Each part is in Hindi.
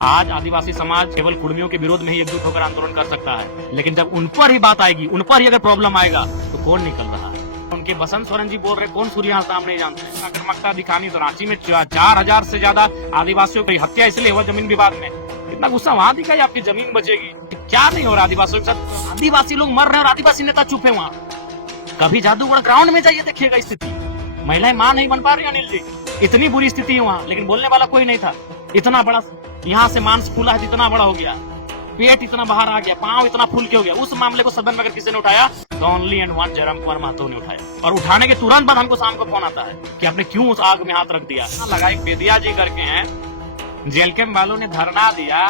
आज आदिवासी समाज केवल कुर्मियों के विरोध में ही एकजुट होकर आंदोलन कर सकता है, लेकिन जब उन पर ही बात आएगी, उन पर ही अगर प्रॉब्लम आएगा तो कौन निकल रहा है? उनके बसंत सोरेन जी बोल रहे, कौन सूर्य सामने नहीं जानते। आक्रामकता दिखानी तो रांची में 4000 से ज्यादा आदिवासियों की हत्या इसलिए हुआ जमीन विवाद में। इतना गुस्सा वहां दिखाई आपकी जमीन बचेगी, क्या नहीं हो रहा आदिवासियों के साथ? आदिवासी लोग मर रहे हैं और आदिवासी नेता चुप है वहाँ। कभी जादूगढ़ ग्राउंड में जाइए, देखिएगा स्थिति, महिलाएं मां नहीं बन पा रही अनिल जी, इतनी बुरी स्थिति है वहाँ, लेकिन बोलने वाला कोई नहीं था। इतना बड़ा यहाँ से मांस फूला है, इतना बड़ा हो गया, पेट इतना बाहर आ गया, पांव इतना फूल के हो गया। उस मामले को सदन में अगर किसी ने उठाया तो only and one Jairam Kumar Mahato ने उठाया, और उठाने के तुरंत बाद हमको शाम को फोन आता है कि आपने क्यों उस आग में हाथ रख दिया। लगा एक बेदिया जी करके हैं, जेएलके वालों ने धरना दिया,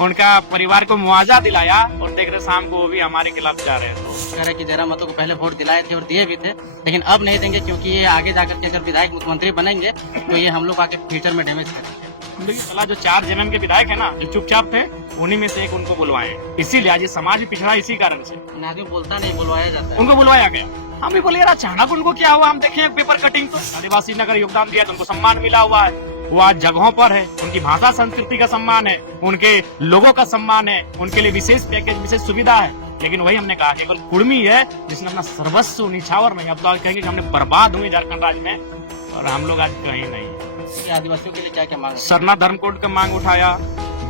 उनका परिवार को मुआवजा दिलाया, और देख रहे शाम को वो भी हमारे खिलाफ जा रहे हैं। कह रहे कि जयराम महतो को पहले वोट दिलाए थे और दिए भी थे, लेकिन अब नहीं देंगे क्योंकि ये आगे जाकर के अगर विधायक मुख्यमंत्री बनेंगे तो ये हम लोग आगे फ्यूचर में डैमेज करेंगे। सलाह जो 4 जेएमएम के विधायक है ना, जो चुपचाप थे, उन्हीं में से एक उनको बुलवाए, इसीलिए आज समाज भी पिछड़ा इसी कारण से। आदमी बोलता नहीं, बुलवाया जाता है, उनको बुलवाया गया। हम भी बोले यार अचानक उनको क्या हुआ, हम देखें पेपर कटिंग तो आदिवासी ने अगर योगदान दिया तो उनको सम्मान मिला हुआ है, वो आज जगहों पर है, उनकी भाषा संस्कृति का सम्मान है, उनके लोगों का सम्मान है, उनके लिए विशेष पैकेज विशेष सुविधा है। लेकिन वही हमने कहा केवल कुर्मी है जिसने अपना सर्वस्व निछावर नहीं, अब तो आज कहेंगे कि हमने बर्बाद हुए झारखंड राज्य में, और हम लोग आज कहीं नहीं। आदिवासियों के लिए क्या क्या मांग? सरना धर्म कोड का मांग उठाया,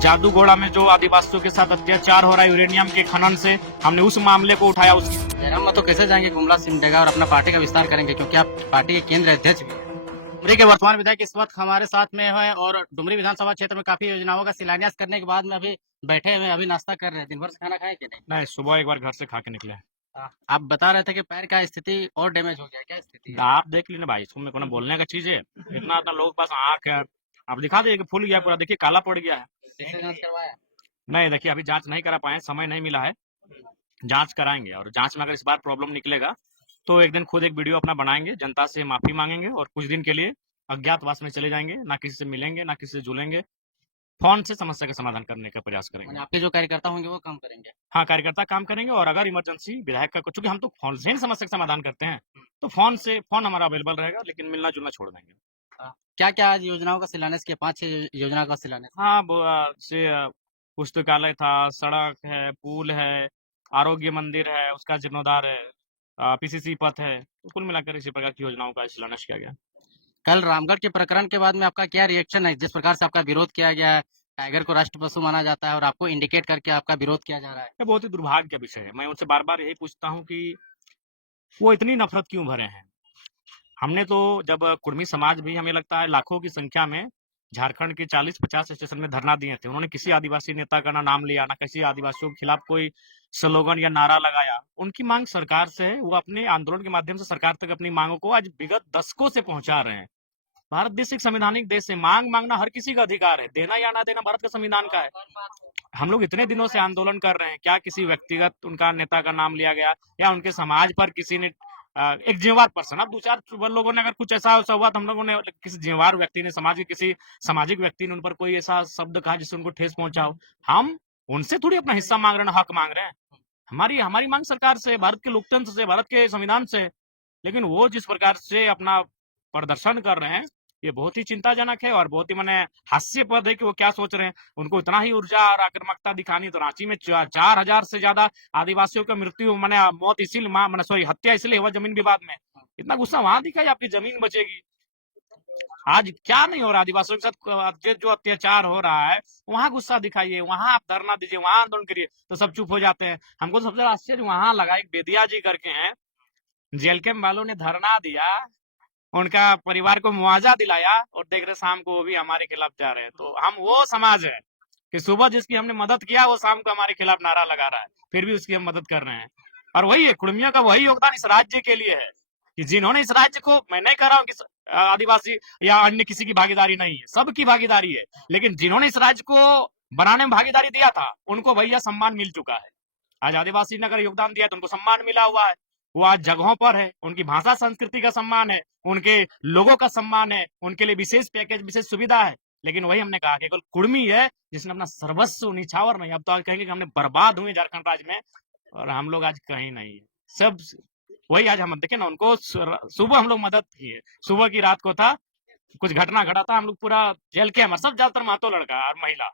जादूगोड़ा में जो आदिवासियों के साथ अत्याचार हो रहा है यूरेनियम के खनन से, हमने उस मामले को उठाया। जयराम महतो कैसे जाएंगे गुमला सिमडेगा और अपना पार्टी का विस्तार करेंगे, क्योंकि आप पार्टी के केंद्र अध्यक्ष भी हैं। डुमरी के वर्तमान विधायक इस वक्त हमारे साथ में है और डुमरी विधानसभा क्षेत्र में काफी योजनाओं का शिलान्यास करने के बाद में अभी बैठे हुए, अभी नाश्ता कर रहे हैं। दिन भर से खाना खाए कि नहीं, सुबह एक बार घर से खा के निकले। आप बता रहे थे कि पैर का स्थिति और डैमेज हो गया, क्या स्थिति है? आप देख ली ना भाई, इसको मेरे को ना बोलने का चीज है, इतना लोगों के पास आंख है, आप दिखा दीजिए कि फूल गया पूरा, देखिए काला पड़ गया है। कैसे जांच करवाया? नहीं देखिए, अभी जांच नहीं करा पाए, समय नहीं मिला है, जांच कराएंगे, और जांच में अगर इस बार प्रॉब्लम निकलेगा तो एक दिन खुद एक वीडियो अपना बनाएंगे, जनता से माफी मांगेंगे, और कुछ दिन के लिए अज्ञातवास में चले जाएंगे, ना किसी से मिलेंगे ना किसी से जुलेंगे, फोन से समस्या का समाधान करने का प्रयास करेंगे। आपके जो कार्यकर्ता होंगे वो काम करेंगे? हाँ, कार्यकर्ता काम करेंगे, और अगर इमरजेंसी विधायक का, चूंकि हम तो फोन से ही समस्या का समाधान करते हैं, तो फोन हमारा अवेलेबल रहेगा, लेकिन मिलना जुलना छोड़ देंगे। क्या क्या आज योजनाओं का शिलान्यास किया? 5-6 योजना का शिलान्यास। हाँ, पुस्तकालय था, सड़क है, पुल है, आरोग्य मंदिर है, उसका जीर्णोद्धार है, पीसीसी पथ है, तो कुल मिलाकर इसी प्रकार की योजनाओं का शिलान्यास किया गया। कल रामगढ़ के प्रकरण के बाद में आपका क्या रिएक्शन है? जिस प्रकार से आपका विरोध किया गया है, टाइगर को राष्ट्र पशु माना जाता है और आपको इंडिकेट करके आपका विरोध किया जा रहा है। ये बहुत ही दुर्भाग्य का विषय है। मैं उनसे बार बार यही पूछता हूँ कि वो इतनी नफरत क्यों भरे हैं। हमने तो, जब कुर्मी समाज भी, हमें लगता है लाखों की संख्या में झारखंड के 40-50 स्टेशन में धरना दिए थे, उन्होंने किसी आदिवासी नेता का ना नाम लिया, ना किसी आदिवासियों के खिलाफ कोई स्लोगन या नारा लगाया। उनकी मांग सरकार से है, वो अपने आंदोलन के माध्यम से सरकार तक अपनी मांगों को आज विगत दशकों से पहुंचा रहे हैं। भारत देश एक संवैधानिक देश है, मांग मांगना हर किसी का अधिकार है, देना या ना देना भारत का संविधान का है। हम लोग इतने दिनों से आंदोलन कर रहे हैं, क्या किसी व्यक्तिगत उनका नेता का नाम लिया गया, या उनके समाज पर किसी ने एक जिम्मेवार पर्सन, अब 2-4 लोगों ने अगर कुछ ऐसा हुआ तो हम लोगों ने, किसी जिम्मेवार व्यक्ति ने, समाज के किसी सामाजिक व्यक्ति ने उन पर कोई ऐसा शब्द कहा जिससे उनको ठेस पहुंचा हो? हम उनसे थोड़ी अपना हिस्सा मांग रहे हैं, हक मांग रहे हैं। हमारी हमारी मांग सरकार से, भारत के लोकतंत्र से, भारत के संविधान से। लेकिन वो जिस प्रकार से अपना प्रदर्शन कर रहे हैं, ये बहुत ही चिंताजनक है, और बहुत ही मैंने हास्यास्पद है कि वो क्या सोच रहे हैं। उनको इतना ही ऊर्जा और आक्रामकता दिखानी तो रांची में 4000 से ज्यादा आदिवासियों की मृत्यु, मैंने मौत इसीलिए, मैंने सॉरी हत्या इसलिए हुआ जमीन विवाद में। इतना गुस्सा वहां दिखाई आपकी जमीन बचेगी। आज क्या नहीं हो रहा आदिवासियों के साथ, जो अत्याचार हो रहा है वहां गुस्सा दिखाइए, वहां आप धरना दीजिए, वहां आंदोलन करिए, तो सब चुप हो जाते हैं। हमको सबसे ज्यादा आश्चर्य वहां लगा, एक बेदिया जी करके हैं, जेएलके वालों ने धरना दिया, उनका परिवार को मुआवजा दिलाया, और देख रहे शाम को वो भी हमारे खिलाफ जा रहे हैं। तो हम वो समाज है कि सुबह जिसकी हमने मदद किया वो शाम को हमारे खिलाफ नारा लगा रहा है, फिर भी उसकी हम मदद कर रहे हैं। और वही है, कुर्मियों का वही योगदान इस राज्य के लिए है कि जिन्होंने इस राज्य को, मैं नहीं कह रहा हूँ कि आदिवासी या अन्य किसी की भागीदारी नहीं है, सबकी भागीदारी है, लेकिन जिन्होंने इस राज्य को बनाने में भागीदारी दिया था उनको भैया सम्मान मिल चुका है। आज आदिवासी ने अगर योगदान दिया तो उनको सम्मान मिला हुआ है, वो आज जगहों पर है, उनकी भाषा संस्कृति का सम्मान है, उनके लोगों का सम्मान है, उनके लिए विशेष पैकेज विशेष सुविधा है। लेकिन वही हमने कहा केवल कुर्मी है जिसने अपना सर्वस्व निछावर नहीं, अब तो आज कहेंगे कि हमने बर्बाद हुए झारखंड राज्य में, और हम लोग आज कहीं नहीं है। सब वही आज हम देखे ना, उनको सुबह हम लोग मदद किए, सुबह की रात को था कुछ घटना घटा था, हम लोग पूरा जेल के, हमारे सब ज्यादातर महतो लड़का और महिला,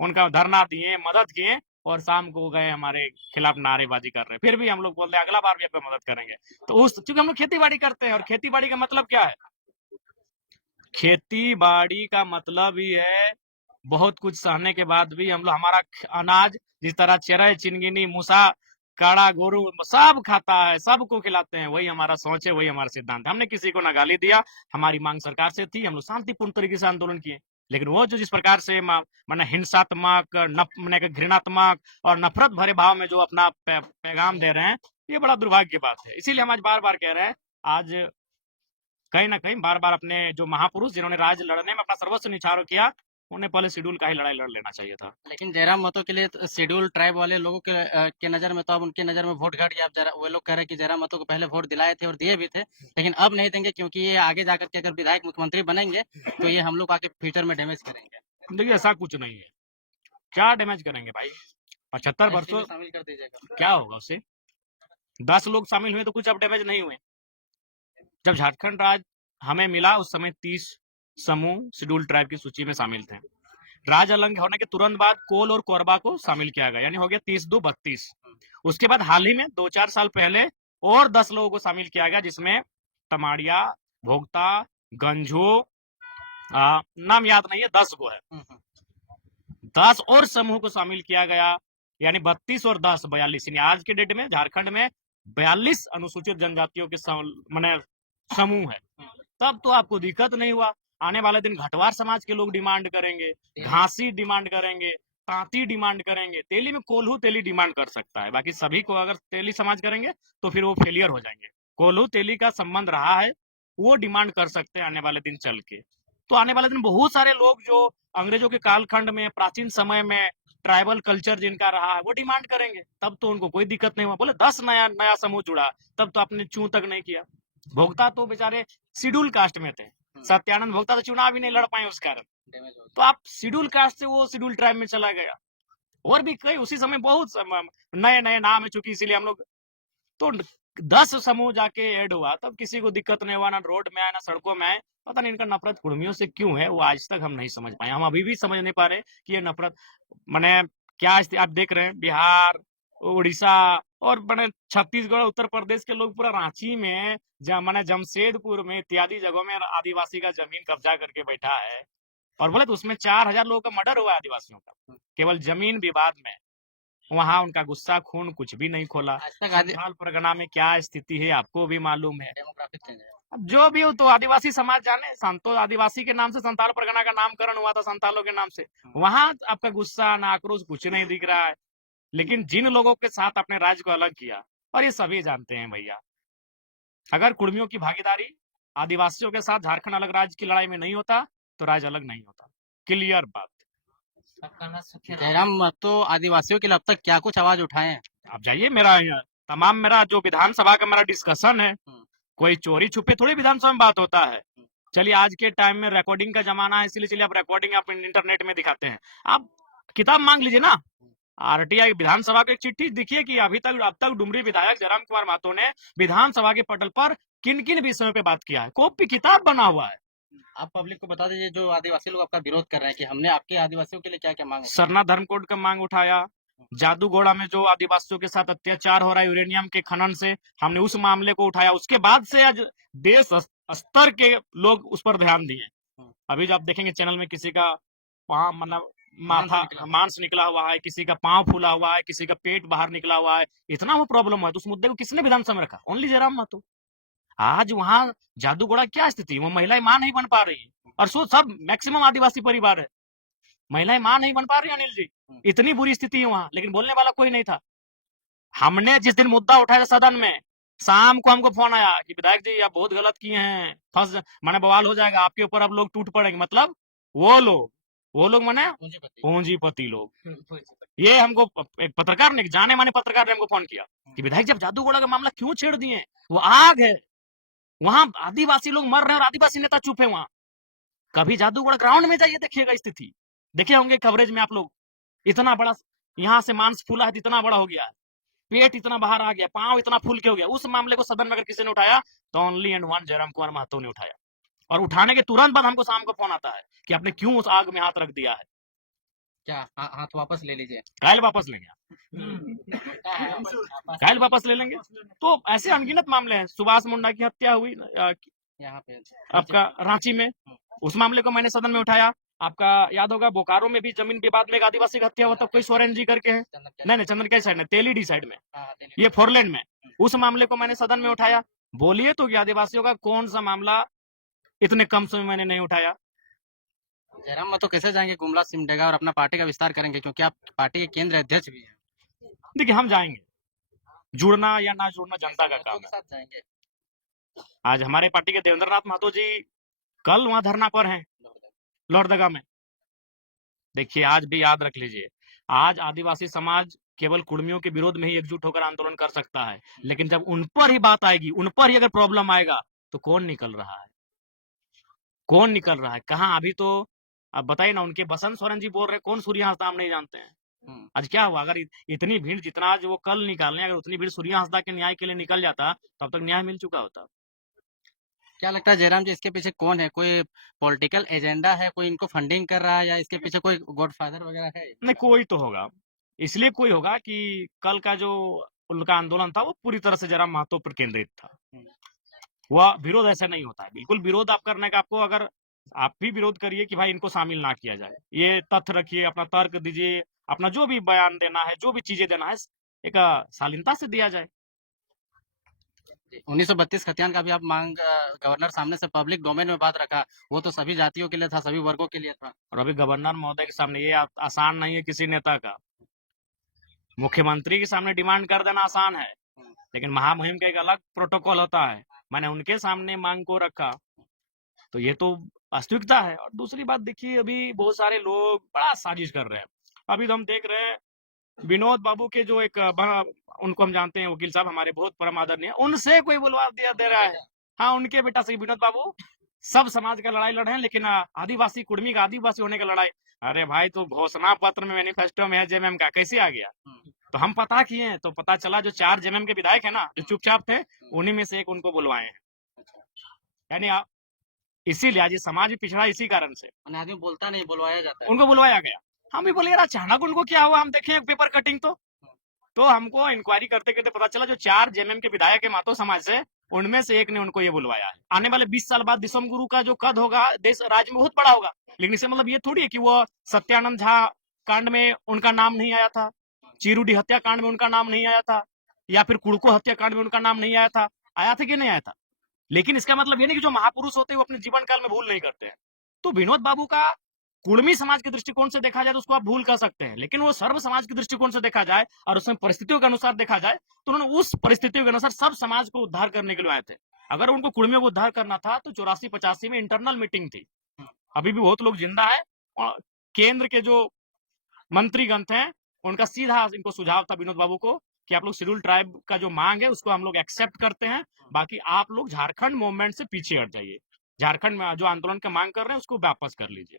उनका धरना दिए, मदद किए और शाम को गए हमारे खिलाफ नारेबाजी कर रहे हैं। फिर भी हम लोग बोलते हैं अगला बार भी आपको मदद करेंगे। तो उस क्योंकि हम लोग खेती बाड़ी करते हैं और खेती बाड़ी का मतलब क्या है? खेती बाड़ी का मतलब ही है बहुत कुछ सहने के बाद भी हम लोग हमारा अनाज जिस तरह चरई चिनगिनी मूसा काड़ा गोरू सब खाता है, सबको खिलाते हैं। वही हमारा सोच है, वही हमारा सिद्धांत है। हमने किसी को ना गाली दिया। हमारी मांग सरकार से थी, हम लोग शांतिपूर्ण तरीके से आंदोलन किए। लेकिन वो जो जिस प्रकार से माने हिंसात्मक माने घृणात्मक और नफरत भरे भाव में जो अपना पैगाम दे रहे हैं, ये बड़ा दुर्भाग्य की बात है। इसीलिए हम आज बार बार कह रहे हैं, आज कहीं ना कहीं बार बार अपने जो महापुरुष जिन्होंने राज्य लड़ने में अपना सर्वस्व निछावर किया, उन्हें पहले शेड्यूल का ही लड़ाई लड़ लेना चाहिए था। लेकिन जयराम महतो के लिए शेड्यूल ट्राइब वाले लोगों के नजर में तो अब उनके नजर में वोट घट गया। अब वो लोग कह रहे हैं कि जयराम महतो को पहले वोट दिलाए थे और दिए भी थे, लेकिन अब नहीं देंगे क्योंकि ये आगे जाकर के अगर विधायक मुख्यमंत्री बनेंगे तो ये हम लोग आके फ्यूचर में डैमेज करेंगे। देखिए ऐसा कुछ नहीं है। क्या डैमेज करेंगे भाई? 75 वर्षों शामिल कर दीजिएगा, क्या होगा उससे? 10 लोग शामिल हुए तो कुछ अब डैमेज नहीं हुए। जब झारखंड राज्य हमें मिला उस समय 30 समूह शेड्यूल ट्राइब की सूची में शामिल थे। राज्य अलग होने के तुरंत बाद कोल और कोरबा को शामिल किया गया, यानी हो गया 30 2 32। उसके बाद हाल ही में 2-4 साल पहले और 10 लोगों को शामिल किया गया, जिसमें तमाड़िया, भोगता, गंझू, नाम याद नहीं है, 10 को है। 10 और समूह को शामिल किया गया, यानी 32 और 10 42। यानी आज के डेट में झारखंड में 42 अनुसूचित जनजातियों के माने समूह है। तब तो आपको दिक्कत नहीं हुआ। आने वाले दिन घटवार समाज के लोग डिमांड करेंगे, घासी डिमांड करेंगे, तांती डिमांड करेंगे, तेली में कोल्हू तेली डिमांड कर सकता है। बाकी सभी को अगर तेली समाज करेंगे तो फिर वो फेलियर हो जाएंगे। कोल्हू तेली का संबंध रहा है, वो डिमांड कर सकते हैं आने वाले दिन चल के। तो आने वाले दिन बहुत सारे लोग जो अंग्रेजों के कालखंड में प्राचीन समय में ट्राइबल कल्चर जिनका रहा है वो डिमांड करेंगे, तब तो उनको कोई दिक्कत नहीं हुआ। बोले 10 नया समूह जुड़ा, तब तो आपने चू तक नहीं किया। भोक्ता तो बेचारे शेड्यूल कास्ट में थे, सत्यानंद भोक्ता तो चुनाव ही नहीं लड़ पाए उस कारण। तो आप शेड्यूल कास्ट से वो शेड्यूल ट्राइब में चला गया। और भी कई उसी समय बहुत नए नए नाम है, चूंकि इसीलिए हम लोग तो 10 समूह जाके ऐड हुआ, तब किसी को दिक्कत नहीं हुआ, ना रोड में आए ना सड़कों में आए। पता नहीं इनका नफरत कुर्मियों से क्यों है, वो आज तक हम नहीं समझ पाए। हम अभी भी समझ नहीं पा रहे कि ये नफरत मैंने क्या आप देख रहे हैं बिहार, उड़ीसा और मैंने छत्तीसगढ़, उत्तर प्रदेश के लोग पूरा रांची में मैंने जमशेदपुर में इत्यादि जगहों में आदिवासी का जमीन कब्जा करके बैठा है। और बोले तो उसमें 4000 लोगों का मर्डर हुआ है आदिवासियों का, केवल जमीन विवाद में। वहां उनका गुस्सा खून कुछ भी नहीं खोला। संथाल परगना में क्या स्थिति है आपको भी मालूम है। अब जो भी हो तो आदिवासी समाज जाने, संतो आदिवासी के नाम से संथाल परगना का नामकरण हुआ था, संथालों के नाम से। वहां आपका गुस्सा ना आक्रोश कुछ नहीं दिख रहा है। लेकिन जिन लोगों के साथ अपने राज्य को अलग किया, और ये सभी जानते हैं भैया, अगर कुर्मियों की भागीदारी आदिवासियों के साथ झारखंड अलग राज्य की लड़ाई में नहीं होता तो राज्य अलग नहीं होता। क्लियर बात। जयराम महतो आदिवासियों के लिए अब तक क्या कुछ आवाज उठाए हैं? आप जाइए, मेरा जो विधानसभा का मेरा डिस्कशन है, कोई चोरी छुपे थोड़ी विधानसभा में बात होता है। चलिए आज के टाइम में रिकॉर्डिंग का जमाना है, इसलिए चलिए आप रिकॉर्डिंग आप इंटरनेट में दिखाते हैं। आप किताब मांग लीजिए ना, आरटीआई विधानसभा की एक चिट्ठी दिखिए कि अब तक डुमरी विधायक जयराम कुमार महतो ने विधानसभा के पटल पर किन किन विषयों पे बात किया है। कॉपी किताब बना हुआ है। आप पब्लिक को बता दीजिए जो आदिवासी लोग आपका विरोध कर रहे हैं कि हमने आपके आदिवासियों के लिए क्या क्या मांग। सरना धर्म कोड का मांग उठाया, जादूगोड़ा में जो आदिवासियों के साथ अत्याचार हो रहा है यूरेनियम के खनन से, हमने उस मामले को उठाया। उसके बाद से आज देश स्तर के लोग उस पर ध्यान दिए। अभी जो आप देखेंगे चैनल में किसी का मतलब मांस निकला हुआ है, किसी का पांव फूला हुआ है, किसी का पेट बाहर निकला हुआ है, इतना वो प्रॉब्लम है। तो उस मुद्दे को किसने विधानसभा में रखा? ओनली जयराम महतो। आज वहां जादूगोड़ा क्या स्थिति, वो महिलाएं मां नहीं बन पा रही। और सो सब मैक्सिमम आदिवासी परिवार है, महिलाएं मां नहीं बन पा रही। अनिल जी, इतनी बुरी स्थिति है वहां, लेकिन बोलने वाला कोई नहीं था। हमने जिस दिन मुद्दा उठाया सदन में, शाम को हमको फोन आया कि विधायक जी आप बहुत गलत किए हैं, फंस माने बवाल हो जाएगा आपके ऊपर, अब लोग टूट पड़ेंगे। मतलब वो लोग माने पूंजीपति लोग। ये हमको एक पत्रकार ने, जाने माने पत्रकार ने हमको फोन किया कि विधायक जब जादूगोड़ा का मामला क्यों छेड़ दिए, वो आग है, वहां आदिवासी लोग मर रहे हैं और आदिवासी नेता चुप है वहां। कभी जादूगोड़ा ग्राउंड में जाइए, देखिएगा स्थिति, देखे होंगे कवरेज में आप लोग। इतना बड़ा यहाँ से मांस फूला है, इतना बड़ा हो गया, पेट इतना बाहर आ गया, पांव इतना फूल के हो गया। उस मामले को सदन में अगर किसी ने उठाया तो only and one Jairam Kumar Mahato ने उठाया। और उठाने के तुरंत बाद हमको शाम को फोन आता है कि आपने क्यों उस आग में हाथ रख दिया है। क्या हाथ वापस ले लीजिए। कायल वापस लेंगे, कायल वापस ले लेंगे। तो ऐसे अनगिनत मामले हैं। सुभाष मुंडा की हत्या हुई यहाँ पे आपका रांची में, उस मामले को मैंने सदन में उठाया। आपका याद होगा बोकारो में भी जमीन विवाद में एक आदिवासी की हत्या हुआ था, कोई सोरेन जी करके है, नहीं चंदन साइड में, तेलीडी साइड में, ये फोरलेन में, उस मामले को मैंने सदन में उठाया। बोलिए तो कि आदिवासियों का कौन सा मामला इतने कम समय में मैंने नहीं उठाया। जयराम महतो कैसे जाएंगे गुमला सिमडेगा और अपना पार्टी का विस्तार करेंगे, क्योंकि आप पार्टी के केंद्र अध्यक्ष भी हैं। देखिए हम जाएंगे, जुड़ना या ना जुड़ना जनता का काम के है। साथ जाएंगे। आज हमारे पार्टी के देवेंद्र नाथ महतो जी कल वहां धरना पर हैं, लोहरदगा में। देखिए आज भी याद रख लीजिए, आज आदिवासी समाज केवल कुर्मियों के विरोध में ही एकजुट होकर आंदोलन कर सकता है, लेकिन जब उन पर ही बात आएगी, उन पर ही अगर प्रॉब्लम आएगा, तो कौन निकल रहा है, कौन निकल रहा है, कहाँ? अभी तो अब बताइए ना, उनके बसंत सोरेन जी बोल रहे कौन सूर्य हंसदा हम नहीं जानते हैं। आज क्या हुआ? अगर इतनी भीड़, जितना आज वो कल निकालने, अगर उतनी भीड़ सूर्य हंसदा के न्याय के लिए निकल जाता, तब तक न्याय मिल चुका होता। क्या लगता है जयराम जी, इसके पीछे कौन है? कोई पॉलिटिकल एजेंडा है, कोई इनको फंडिंग कर रहा है, या इसके पीछे कोई गॉडफादर वगैरह है? नहीं, कोई तो होगा। इसलिए कोई होगा कि कल का जो उनका आंदोलन था, वो पूरी तरह से जयराम महतो पर केंद्रित था। वह विरोध ऐसे नहीं होता है। बिल्कुल विरोध आप करने का, आपको अगर आप भी विरोध करिए कि भाई इनको शामिल ना किया जाए, ये तथ्य रखिए, अपना तर्क दीजिए, अपना जो भी बयान देना है, जो भी चीजें देना है, एक शालीनता से दिया जाए। 1932 खतियान का भी आप मांग गवर्नर सामने से पब्लिक डोमेन में बात रखा, वो तो सभी जातियों के लिए था, सभी वर्गों के लिए था। और अभी गवर्नर महोदय के सामने ये आसान नहीं है किसी नेता का। मुख्यमंत्री के सामने डिमांड कर देना आसान है, लेकिन महामहिम का एक अलग प्रोटोकॉल होता है। मैंने उनके सामने मांग को रखा, तो ये तो वास्तविकता है। और दूसरी बात देखिए, अभी बहुत सारे लोग बड़ा साजिश कर रहे हैं। अभी तो हम देख रहे हैं विनोद बाबू के जो एक उनको हम जानते हैं, वकील साहब हमारे बहुत परम आदरणीय, उनसे कोई बुलवा दिया दे रहा है। हाँ, उनके बेटा से विनोद बाबू सब समाज का लड़ाई लड़ रहे हैं, लेकिन आदिवासी कुर्मी का आदिवासी होने का लड़ाई। अरे भाई, तो घोषणा पत्र में, मैनिफेस्टो में है जेएमएम का, कैसे आ गया? तो हम पता किए हैं, तो पता चला जो 4 जेएमएम के विधायक है ना, जो चुपचाप थे, उन्हीं में से एक उनको बुलवाए हैं। यानी इसीलिए आज ये समाज भी पिछड़ा इसी कारण से। आदमी बोलता नहीं, बुलवाया जाता है। उनको बुलवाया गया। हम भी बोले यार अचानक उनको क्या हुआ, हम देखें पेपर कटिंग तो हमको इंक्वायरी करते करते पता चला जो 4 जेएमएम के विधायक है मातो समाज से, उनमें से एक ने उनको ये बुलवाया है। आने वाले 20 साल बाद दिसोम गुरु का जो कद होगा देश राज्य में, बहुत बड़ा होगा। लेकिन इससे मतलब ये थोड़ी है कि वो सत्यानंद झा कांड में उनका नाम नहीं आया था, चीरूडी हत्याकांड में उनका नाम नहीं आया था, या फिर कुड़को हत्याकांड में उनका नाम नहीं आया था। आया था कि नहीं आया था? लेकिन इसका मतलब ये नहीं कि जो महापुरुष होते हैं वो अपने जीवन काल में भूल नहीं करते हैं। तो विनोद बाबू का कुर्मी समाज के दृष्टिकोण से देखा जाए तो उसको आप भूल कर सकते हैं, लेकिन वो सर्व समाज के दृष्टिकोण से देखा जाए और उसमें परिस्थितियों के अनुसार देखा जाए, तो उन्होंने उस परिस्थितियों के अनुसार सब समाज को उद्धार करने के लिए आए थे। अगर उनको कुर्मियों को उद्धार करना था तो 84-85 में इंटरनल मीटिंग थी। अभी भी बहुत लोग जिंदा है, और केंद्र के जो मंत्रीगण थे, उनका सीधा इनको सुझाव था विनोद बाबू को कि आप लोग शेड्यूल ट्राइब का जो मांग है उसको हम लोग एक्सेप्ट करते हैं, बाकी आप लोग झारखंड मूवमेंट से पीछे हट जाइए, झारखंड में जो आंदोलन का मांग कर रहे हैं उसको वापस कर लीजिए।